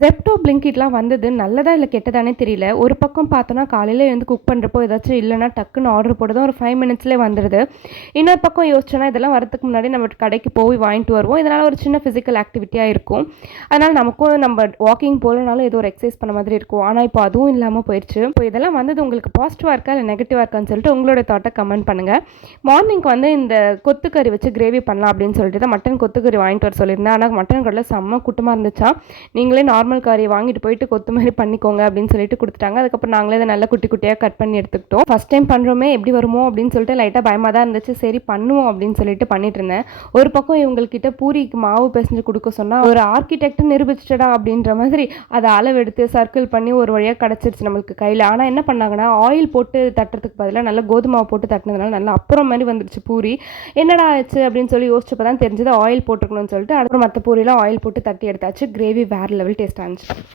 Zepto, Blinkitலாம் வந்தது நல்லதா இல்ல கெட்டதான்னே தெரியல. ஒரு பக்கம் பார்த்தோன்னா, காலையில எழுந்து குக் பண்றப்போ ஏதாச்சும் இல்லன்னா, டக்குன்னு ஆர்டர் போட்டதும் ஒரு 5 மினிட்ஸ்லயே வந்துருது. இன்னொரு பக்கம் யோசிச்சோன்னா, இதெல்லாம் வரதுக்கு முன்னாடி நம்ம கடைக்கு போய் வாங்கிட்டு வருவோம். இதனால ஒரு சின்ன ஃபிசிக்கல் ஆக்டிவிட்டியா இருக்கும். அதனால நமக்கும் நம்ம வாக்கிங் போலனாலும் ஏதோ ஒரு எக்சர்சைஸ் பண்ண மாதிரி இருக்கும். ஆனா, இப்போ அதுவும் இல்லாம போயிருச்சு. இப்போ இதெல்லாம் வந்தது உங்களுக்கு பாசிட்டிவா இருக்கா? இல்ல நெகட்டிவா இருக்கான்னு சொல்லிட்டு உங்களோட தாட்ட கமெண்ட் பண்ணுங்க. மார்னிங்க்கு வந்து இந்த கொத்துக்கறி வச்சு கிரேவி பண்ணலாம் அப்படின்னு சொல்லிட்டு தான் மட்டன் கொத்துக்கறி வாங்கிட்டு வர சொல்லியிருந்தேன். ஆனா, மட்டன் கடையில செம்ம கூட்டமா இருந்துச்சா, நீங்களே நார்மல் கறி வாங்கிட்டு போயிட்டு கொத்து மாரி பண்ணிக்கோங்க அப்படின்னு சொல்லிட்டு குடுத்துட்டாங்க. அதுக்கப்புறம் நாங்களே அத நல்லா குட்டி குட்டியா கட் பண்ணி எடுத்துக்கிட்டோம். ஃபர்ஸ்ட் டைம் பண்றோமே எப்படி வருமோ அப்படின்னு சொல்லிட்டு லைட்டா பயமா தான் இருந்துச்சு. சரி பண்ணுவோம் அப்படின்னு சொல்லிட்டு பண்ணிட்டு இருந்தேன். ஒரு பக்கம் இவங்ககிட்ட பூரிக்கு மாவு பெசஞ்சு குடுக்க சொன்னா, ஒரு ஆர்க்கிடெக்ட் நிரூபிச்சுட்டடா அப்படின்ற மாதிரி அத அளவெடுத்து சர்க்கிள் பண்ணி ஒரு வழியா கிடைச்சிருச்சு நம்மளுக்கு கையில. ஆனா என்ன பண்ணாங்கன்னா, ஆயில் போட்டு தட்டுறதுக்கு பதிலா நல்லா கோதுமை மாவு போட்டு தட்டுனதுனால நல்லா அப்புறம் மாரி வந்துருச்சு பூரி. என்னடா ஆச்சு அப்படின்னு சொல்லி யோசிச்சப்ப தான் தெரிஞ்சது ஆயில் போட்டுருக்கணும்னு சொல்லிட்டு, அப்புறம் மத்த பூரிலாம் ஆயில் போட்டு தட்டி எடுத்தாச்சு. கிரேவி வேற லெவல் டேஸ்ட்டா இருந்துச்சு.